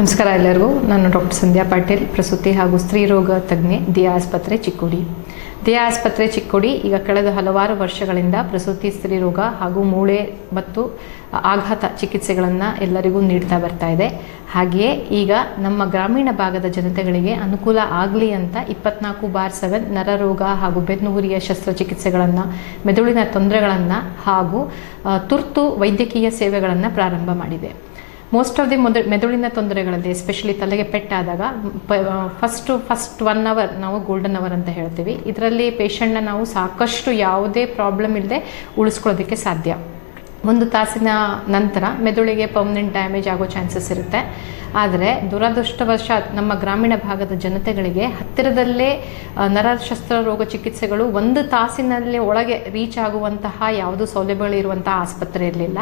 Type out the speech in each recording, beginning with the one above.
ನಮಸ್ಕಾರ ಎಲ್ಲರಿಗೂ. ನಾನು ಡಾಕ್ಟರ್ ಸಂಧ್ಯಾ ಪಾಟೀಲ್, ಪ್ರಸೂತಿ ಹಾಗೂ ಸ್ತ್ರೀರೋಗ ತಜ್ಞೆ ದಿಯಾ ಆಸ್ಪತ್ರೆ ಚಿಕ್ಕೋಡಿ. ದಿಯಾ ಆಸ್ಪತ್ರೆ ಚಿಕ್ಕೋಡಿ ಈಗ ಕಳೆದ ಹಲವಾರು ವರ್ಷಗಳಿಂದ ಪ್ರಸೂತಿ ಸ್ತ್ರೀರೋಗ ಹಾಗೂ ಮೂಳೆ ಮತ್ತು ಆಘಾತ ಚಿಕಿತ್ಸೆಗಳನ್ನು ಎಲ್ಲರಿಗೂ ನೀಡ್ತಾ ಬರ್ತಾ ಇದೆ. ಹಾಗೆಯೇ ಈಗ ನಮ್ಮ ಗ್ರಾಮೀಣ ಭಾಗದ ಜನತೆಗಳಿಗೆ ಅನುಕೂಲ ಆಗಲಿ ಅಂತ ಇಪ್ಪತ್ನಾಲ್ಕು ಬಾರ್ ಸೆವೆನ್ ನರರೋಗ ಹಾಗೂ ಬೆನ್ನುಹುರಿಯ ಶಸ್ತ್ರಚಿಕಿತ್ಸೆಗಳನ್ನು, ಮೆದುಳಿನ ತೊಂದರೆಗಳನ್ನು ಹಾಗೂ ತುರ್ತು ವೈದ್ಯಕೀಯ ಸೇವೆಗಳನ್ನು ಪ್ರಾರಂಭ ಮಾಡಿದೆ. ಮೋಸ್ಟ್ ಆಫ್ ದಿ ಮೊದ ಮೆದುಳಿನ ತೊಂದರೆಗಳಲ್ಲಿ ಎಸ್ಪೆಷಲಿ ತಲೆಗೆ ಪೆಟ್ಟಾದಾಗ ಫಸ್ಟು ಫಸ್ಟ್ ಒನ್ ಅವರ್ ನಾವು ಗೋಲ್ಡನ್ ಅವರ್ ಅಂತ ಹೇಳ್ತೀವಿ. ಇದರಲ್ಲಿ ಪೇಷಂಟ್ನ ನಾವು ಸಾಕಷ್ಟು ಯಾವುದೇ ಪ್ರಾಬ್ಲಮ್ ಇಲ್ಲದೆ ಉಳಿಸ್ಕೊಳ್ಳೋದಕ್ಕೆ ಸಾಧ್ಯ. ಒಂದು ತಾಸಿನ ನಂತರ, ಮೆದುಳಿಗೆ ಪರ್ಮನೆಂಟ್ ಡ್ಯಾಮೇಜ್ ಆಗೋ ಚಾನ್ಸಸ್ ಇರುತ್ತೆ. ಆದರೆ ದುರದೃಷ್ಟವಶಾತ್ ನಮ್ಮ ಗ್ರಾಮೀಣ ಭಾಗದ ಜನತೆಗಳಿಗೆ ಹತ್ತಿರದಲ್ಲೇ ನರಶಸ್ತ್ರ ರೋಗ ಚಿಕಿತ್ಸೆಗಳು ಒಂದು ತಾಸಿನಲ್ಲಿ ಒಳಗೆ ರೀಚ್ ಆಗುವಂತಹ ಯಾವುದು ಸೌಲಭ್ಯಗಳು ಇರುವಂತಹ ಆಸ್ಪತ್ರೆ ಇರಲಿಲ್ಲ.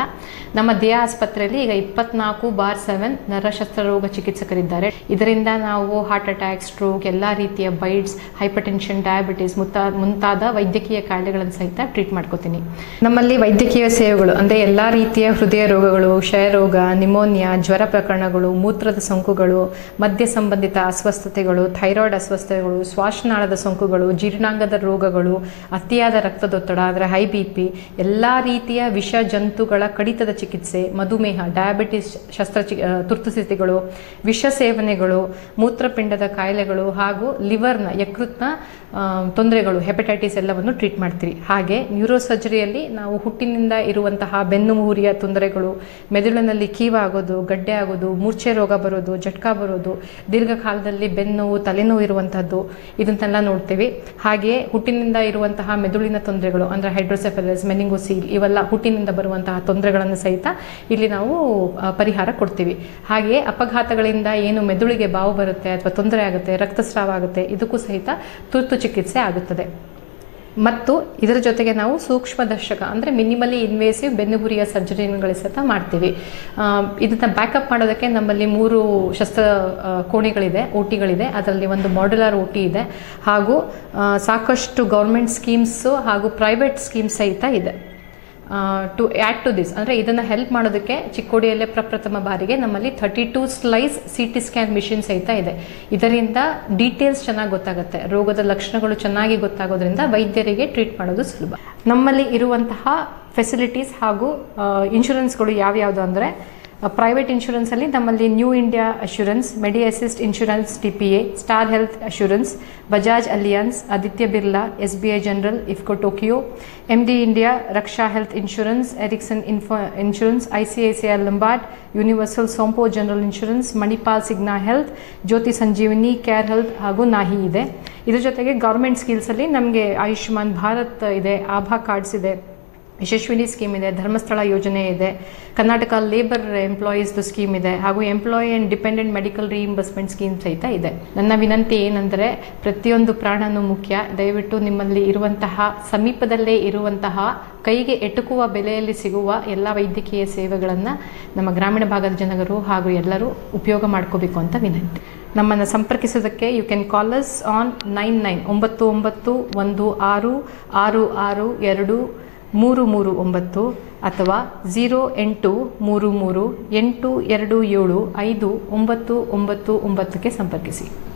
ನಮ್ಮ ದೇಹ ಆಸ್ಪತ್ರೆಯಲ್ಲಿ ಈಗ ಇಪ್ಪತ್ನಾಲ್ಕು ಬಾರ್ ಸೆವೆನ್ ನರಶಸ್ತ್ರ ರೋಗ ಚಿಕಿತ್ಸಕರಿದ್ದಾರೆ. ಇದರಿಂದ ನಾವು ಹಾರ್ಟ್ ಅಟ್ಯಾಕ್ ಸ್ಟ್ರೋಕ್ ಎಲ್ಲ ರೀತಿಯ ಬೈಟ್ಸ್ ಹೈಪರ್ ಟೆನ್ಷನ್ ಡಯಾಬಿಟಿಸ್ ಮುಂತಾದ ವೈದ್ಯಕೀಯ ಕಾಯಿಲೆಗಳನ್ನು ಸಹಿತ ಟ್ರೀಟ್ ಮಾಡ್ಕೋತೀನಿ. ನಮ್ಮಲ್ಲಿ ವೈದ್ಯಕೀಯ ಸೇವೆಗಳು ಅಂದರೆ ಎಲ್ಲ ರೀತಿಯ ಹೃದಯ ರೋಗಗಳು ಕ್ಷಯರೋಗ ನಿಮೋನಿಯಾ ಜ್ವರ ಪ್ರಕರಣಗಳು ಮೂತ್ರದ ಸೋಂಕುಗಳು, ಮದ್ಯ ಸಂಬಂಧಿತ ಅಸ್ವಸ್ಥತೆಗಳು, ಥೈರಾಯ್ಡ್ ಅಸ್ವಸ್ಥತೆಗಳು, ಶ್ವಾಸನಾಳದ ಸೋಂಕುಗಳು, ಜೀರ್ಣಾಂಗದ ರೋಗಗಳು, ಅತಿಯಾದ ರಕ್ತದೊತ್ತಡ, ಅಂದರೆ ಹೈ ಬಿ ಪಿ ಎಲ್ಲ ರೀತಿಯ ವಿಷ ಜಂತುಗಳ ಕಡಿತದ ಚಿಕಿತ್ಸೆ, ಮಧುಮೇಹ ಡಯಾಬಿಟಿಸ್ ಶಸ್ತ್ರಚಿ ತುರ್ತು ಸ್ಥಿತಿಗಳು, ವಿಷ ಸೇವನೆಗಳು, ಮೂತ್ರಪಿಂಡದ ಕಾಯಿಲೆಗಳು ಹಾಗೂ ಲಿವರ್ನ ಯಕೃತ್ನ ತೊಂದರೆಗಳು ಹೆಪಟೈಟಿಸ್ ಎಲ್ಲವನ್ನು ಟ್ರೀಟ್ ಮಾಡ್ತೀವಿ. ಹಾಗೆ ನ್ಯೂರೋ ಸರ್ಜರಿಯಲ್ಲಿ ನಾವು ಹುಟ್ಟಿನಿಂದ ಇರುವಂತಹ ಬೆನ್ನು ಮುಹುರಿಯ ತೊಂದರೆಗಳು, ಮೆದುಳಿನಲ್ಲಿ ಕೀವ ಆಗೋದು ಗಡ್ಡೆ ಆಗೋದು, ಮೂರ್ಛೆ ರೋಗ ಬರೋದು, ಜಟ್ಕ ಬರೋದು, ದೀರ್ಘಕಾಲದಲ್ಲಿ ಬೆನ್ನೋವು ತಲೆನೋವು ಇರುವಂಥದ್ದು ಇದನ್ನೆಲ್ಲ ನೋಡ್ತೀವಿ. ಹಾಗೆ ಹುಟ್ಟಿನಿಂದ ಇರುವಂತಹ ಮೆದುಳಿನ ತೊಂದರೆಗಳು, ಅಂದರೆ ಹೈಡ್ರೋಸೆಫಲಸ್ ಮೆನಿಂಗೋಸೀಲ್ ಇವೆಲ್ಲ ಹುಟ್ಟಿನಿಂದ ಬರುವಂತಹ ತೊಂದರೆಗಳನ್ನು ಸಹಿತ ಇಲ್ಲಿ ನಾವು ಪರಿಹಾರ ಕೊಡ್ತೀವಿ. ಹಾಗೆಯೇ ಅಪಘಾತಗಳಿಂದ ಏನು ಮೆದುಳಿಗೆ ಬಾವು ಬರುತ್ತೆ ಅಥವಾ ತೊಂದರೆ ಆಗುತ್ತೆ, ರಕ್ತಸ್ರಾವ ಆಗುತ್ತೆ, ಇದಕ್ಕೂ ಸಹಿತ ತುರ್ತು ಚಿಕಿತ್ಸೆ ಆಗುತ್ತದೆ. ಮತ್ತು ಇದರ ಜೊತೆಗೆ ನಾವು ಸೂಕ್ಷ್ಮದರ್ಶಕ ಅಂದರೆ ಮಿನಿಮಲಿ ಇನ್ವೇಸಿವ್ ಬೆನ್ನುಹುರಿಯ ಸರ್ಜರಿಗಳು ಸಹ ಮಾಡ್ತೀವಿ. ಇದನ್ನು ಬ್ಯಾಕಪ್ ಮಾಡೋದಕ್ಕೆ ನಮ್ಮಲ್ಲಿ ಮೂರು ಶಸ್ತ್ರ ಕೋಣೆಗಳಿದೆ ಓ ಟಿಗಳಿದೆ ಅದರಲ್ಲಿ ಒಂದು ಮಾಡ್ಯುಲರ್ ಓ ಟಿ ಇದೆ. ಹಾಗೂ ಸಾಕಷ್ಟು ಗೌರ್ಮೆಂಟ್ ಸ್ಕೀಮ್ಸು ಹಾಗೂ ಪ್ರೈವೇಟ್ ಸ್ಕೀಮ್ಸ್ ಸಹಿತ ಇದೆ. ಟು ಆ್ಯಡ್ ಟು ದಿಸ್ ಅಂದರೆ ಇದನ್ನು ಹೆಲ್ಪ್ ಮಾಡೋದಕ್ಕೆ ಚಿಕ್ಕೋಡಿಯಲ್ಲೇ ಪ್ರಪ್ರಥಮ ಬಾರಿಗೆ ನಮ್ಮಲ್ಲಿ thirty two slice C T scan machine ಸಹಿತ ಇದೆ. ಇದರಿಂದ ಡೀಟೇಲ್ಸ್ ಚೆನ್ನಾಗಿ ಗೊತ್ತಾಗುತ್ತೆ. ರೋಗದ ಲಕ್ಷಣಗಳು ಚೆನ್ನಾಗಿ ಗೊತ್ತಾಗೋದ್ರಿಂದ ವೈದ್ಯರಿಗೆ ಟ್ರೀಟ್ ಮಾಡೋದು ಸುಲಭ. ನಮ್ಮಲ್ಲಿ ಇರುವಂತಹ ಫೆಸಿಲಿಟೀಸ್ ಹಾಗೂ ಇನ್ಶೂರೆನ್ಸ್ಗಳು ಯಾವ್ಯಾವುದು ಅಂದರೆ ಪ್ರೈವೇಟ್ ಇನ್ಶೂರೆನ್ಸಲ್ಲಿ ನಮ್ಮಲ್ಲಿ new India assurance medi assist insurance T P A star health assurance Bajaj Allianz Aditya Birla S B I general IFFCO Tokio M D India Raksha health insurance Ericsson info insurance I C I C I Lombard universal Sompo general insurance Manipal Cigna health Jyothi Sanjeevini care health ಹಾಗೂ ನಾಹಿ ಇದೆ. ಇದರ ಜೊತೆಗೆ government ಸ್ಕೀಲ್ಸಲ್ಲಿ ನಮಗೆ ಆಯುಷ್ಮಾನ್ ಭಾರತ್ ಇದೆ, Aaba cards ಇದೆ. Yashasvini scheme ಇದೆ, ಧರ್ಮಸ್ಥಳ ಯೋಜನೆ ಇದೆ, ಕರ್ನಾಟಕ ಲೇಬರ್ ಎಂಪ್ಲಾಯೀಸ್ದು ಸ್ಕೀಮ್ ಇದೆ, ಹಾಗೂ employee and dependent medical reimbursement scheme ಸಹಿತ ಇದೆ. ನನ್ನ ವಿನಂತಿ ಏನಂದರೆ, ಪ್ರತಿಯೊಂದು ಪ್ರಾಣನೂ ಮುಖ್ಯ. ದಯವಿಟ್ಟು ನಿಮ್ಮಲ್ಲಿ ಇರುವಂತಹ, ಸಮೀಪದಲ್ಲೇ ಇರುವಂತಹ, ಕೈಗೆ ಎಟುಕುವ ಬೆಲೆಯಲ್ಲಿ ಸಿಗುವ ಎಲ್ಲ ವೈದ್ಯಕೀಯ ಸೇವೆಗಳನ್ನು ನಮ್ಮ ಗ್ರಾಮೀಣ ಭಾಗದ ಜನಗರು ಹಾಗೂ ಎಲ್ಲರೂ ಉಪಯೋಗ ಮಾಡ್ಕೋಬೇಕು ಅಂತ ವಿನಂತಿ. ನಮ್ಮನ್ನು ಸಂಪರ್ಕಿಸೋದಕ್ಕೆ you can call us on nine nine ಒಂಬತ್ತು ಒಂಬತ್ತು ಒಂದು ಆರು ಆರು ಆರು ಎರಡು ಮೂರು ಮೂರು ಒಂಬತ್ತು ಅಥವಾ ಝೀರೋ ಎಂಟು ಮೂರು ಮೂರು ಎಂಟು ಎರಡು ಏಳು ಐದು ಒಂಬತ್ತು ಒಂಬತ್ತು ಒಂಬತ್ತಕ್ಕೆ ಸಂಪರ್ಕಿಸಿ.